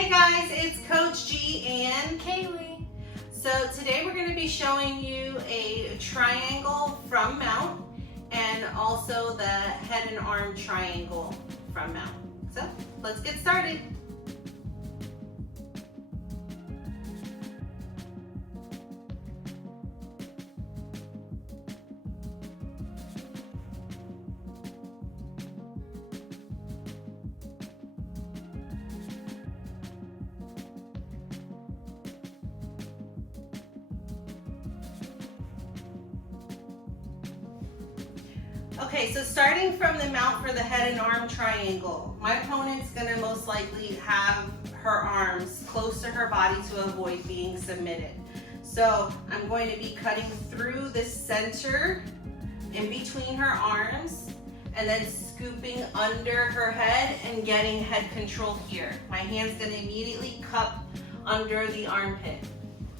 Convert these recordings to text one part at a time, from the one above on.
Hey guys, it's Coach G and Kaylee. So today we're going to be showing you a triangle from mount and also the head and arm triangle from mount. So let's get started. Okay, so starting from the mount for the head and arm triangle, my opponent's gonna most likely have her arms close to her body to avoid being submitted. So I'm going to be cutting through the center in between her arms and then scooping under her head and getting head control here. My hand's gonna immediately cup under the armpit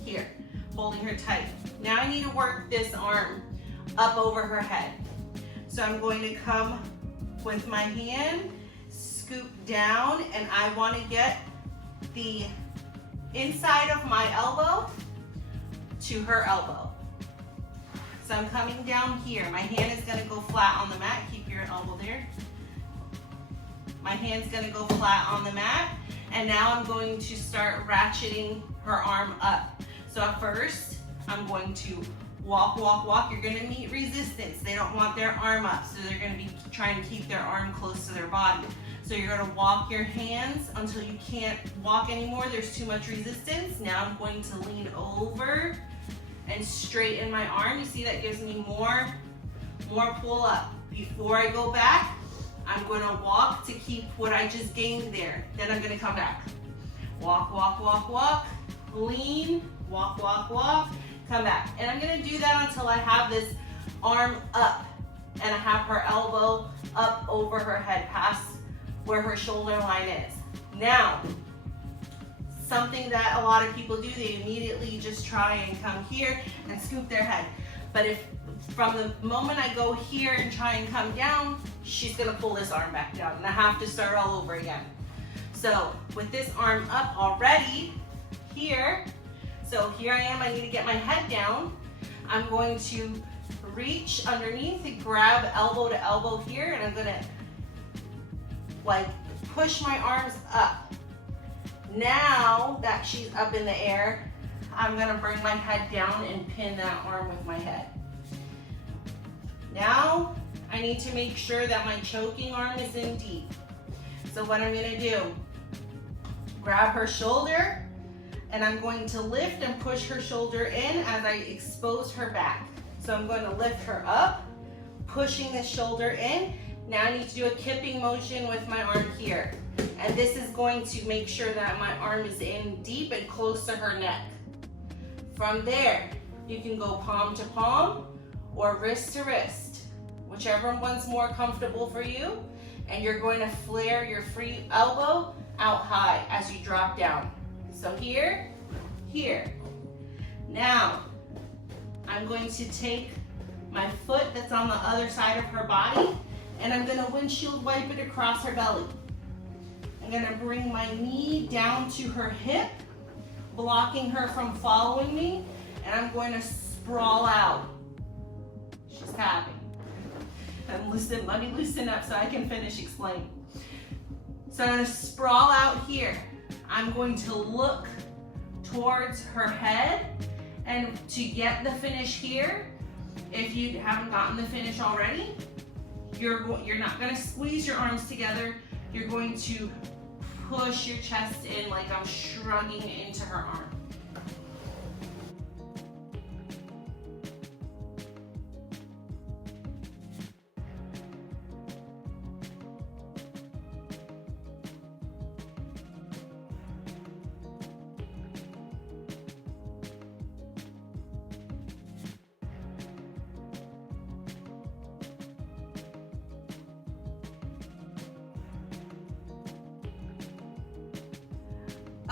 here, holding her tight. Now I need to work this arm up over her head. So I'm going to come with my hand, scoop down, and I want to get the inside of my elbow to her elbow. So I'm coming down here. My hand is going to go flat on the mat. Keep your elbow there. My hand's going to go flat on the mat. And now I'm going to start ratcheting her arm up. So at first, I'm going to walk, walk, walk. You're gonna meet resistance. They don't want their arm up, so they're gonna be trying to keep their arm close to their body. So you're gonna walk your hands until you can't walk anymore. There's too much resistance. Now I'm going to lean over and straighten my arm. You see that gives me more pull up. Before I go back, I'm gonna walk to keep what I just gained there. Then I'm gonna come back. Walk, walk, walk, walk. Lean, walk, walk, walk. Come back. And I'm gonna do that until I have this arm up and I have her elbow up over her head past where her shoulder line is. Now, something that a lot of people do, they immediately just try and come here and scoop their head. But if from the moment I go here and try and come down, she's gonna pull this arm back down and I have to start all over again. So with this arm up already here, so here I am, I need to get my head down. I'm going to reach underneath and grab elbow to elbow here, and I'm gonna like push my arms up. Now that she's up in the air, I'm gonna bring my head down and pin that arm with my head. Now, I need to make sure that my choking arm is in deep. So what I'm gonna do, grab her shoulder, and I'm going to lift and push her shoulder in as I expose her back. So I'm going to lift her up, pushing the shoulder in. Now I need to do a kipping motion with my arm here. And this is going to make sure that my arm is in deep and close to her neck. From there, you can go palm to palm or wrist to wrist, whichever one's more comfortable for you. And you're going to flare your free elbow out high as you drop down. So here, here. Now, I'm going to take my foot that's on the other side of her body and I'm gonna windshield wipe it across her belly. I'm gonna bring my knee down to her hip, blocking her from following me, and I'm going to sprawl out. She's tapping. And let me loosen up so I can finish explaining. So I'm gonna sprawl out here. I'm going to look towards her head, and to get the finish here, if you haven't gotten the finish already, you're not going to squeeze your arms together. You're going to push your chest in like I'm shrugging into her arm.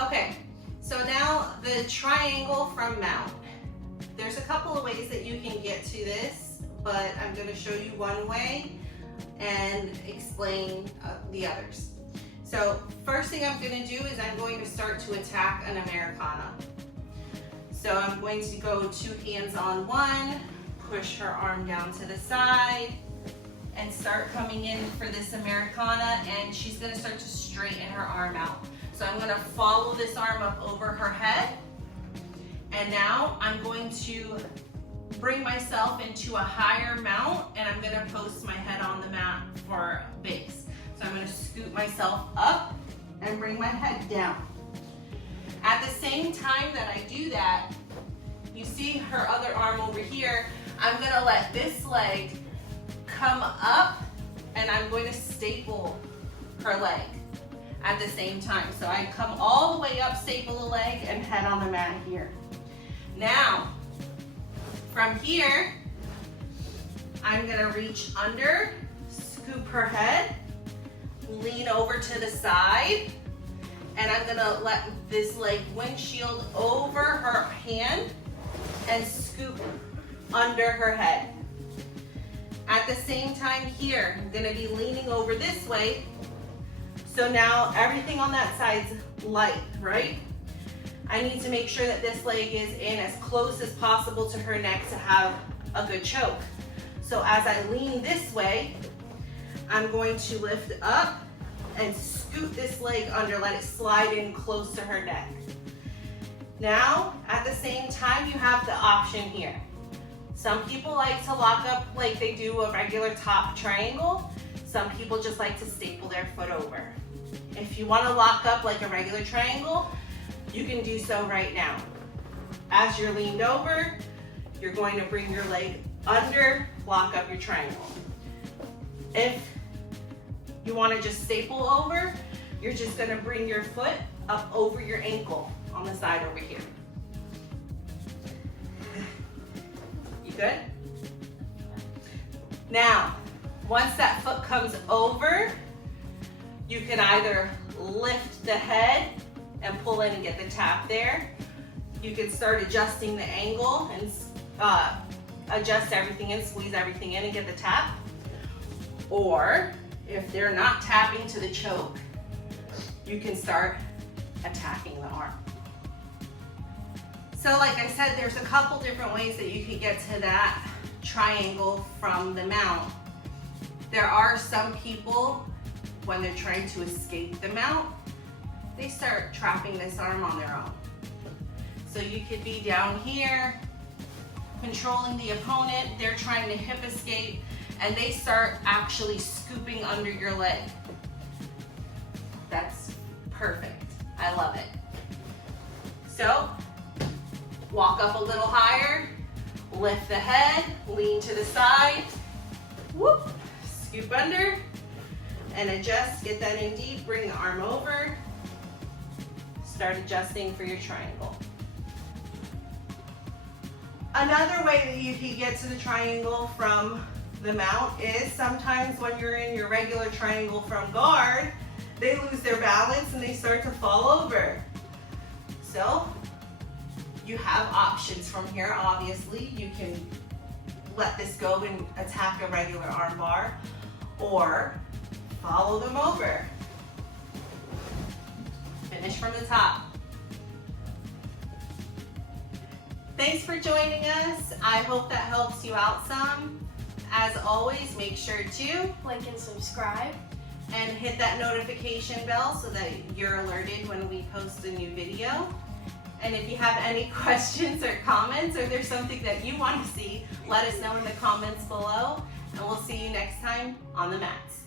Okay, so now the triangle from mount. There's a couple of ways that you can get to this, but I'm going to show you one way and explain the others. So first thing I'm gonna do is I'm going to start to attack an Americana. So I'm going to go 2 hands on one, push her arm down to the side, and start coming in for this Americana, and she's gonna start to straighten her arm out. So I'm gonna follow this arm up over her head, and now I'm going to bring myself into a higher mount, and I'm gonna post my head on the mat for base. So I'm gonna scoot myself up and bring my head down. At the same time that I do that, you see her other arm over here, I'm gonna let this leg come up, and I'm going to staple her leg at the same time. So I come all the way up, staple the leg, and head on the mat here. Now, from here, I'm gonna reach under, scoop her head, lean over to the side, and I'm gonna let this leg windshield over her hand and scoop under her head. At the same time here, I'm gonna be leaning over this way. So now everything on that side's light, right? I need to make sure that this leg is in as close as possible to her neck to have a good choke. So as I lean this way, I'm going to lift up and scoot this leg under, let it slide in close to her neck. Now, at the same time, you have the option here. Some people like to lock up like they do a regular top triangle. Some people just like to staple their foot over. If you want to lock up like a regular triangle, you can do so right now. As you're leaned over, you're going to bring your leg under, lock up your triangle. If you want to just staple over, you're just going to bring your foot up over your ankle on the side over here. You good? Now, once that foot comes over, you can either lift the head and pull in and get the tap there. You can start adjusting the angle and adjust everything and squeeze everything in and get the tap. Or if they're not tapping to the choke, you can start attacking the arm. So like I said, there's a couple different ways that you can get to that triangle from the mount. There are some people, when they're trying to escape the mount, they start trapping this arm on their own. So you could be down here, controlling the opponent, they're trying to hip escape, and they start actually scooping under your leg. That's perfect. I love it. So, walk up a little higher, lift the head, lean to the side, whoop, scoop under, and adjust, get that in deep, bring the arm over, start adjusting for your triangle. Another way that you can get to the triangle from the mount is sometimes when you're in your regular triangle from guard, they lose their balance and they start to fall over. So you have options from here, obviously. You can let this go and attack a regular arm bar, or follow them over. Finish from the top. Thanks for joining us. I hope that helps you out some. As always, make sure to like and subscribe and hit that notification bell so that you're alerted when we post a new video. And if you have any questions or comments, or there's something that you want to see, let us know in the comments below, and we'll see you next time on the mats.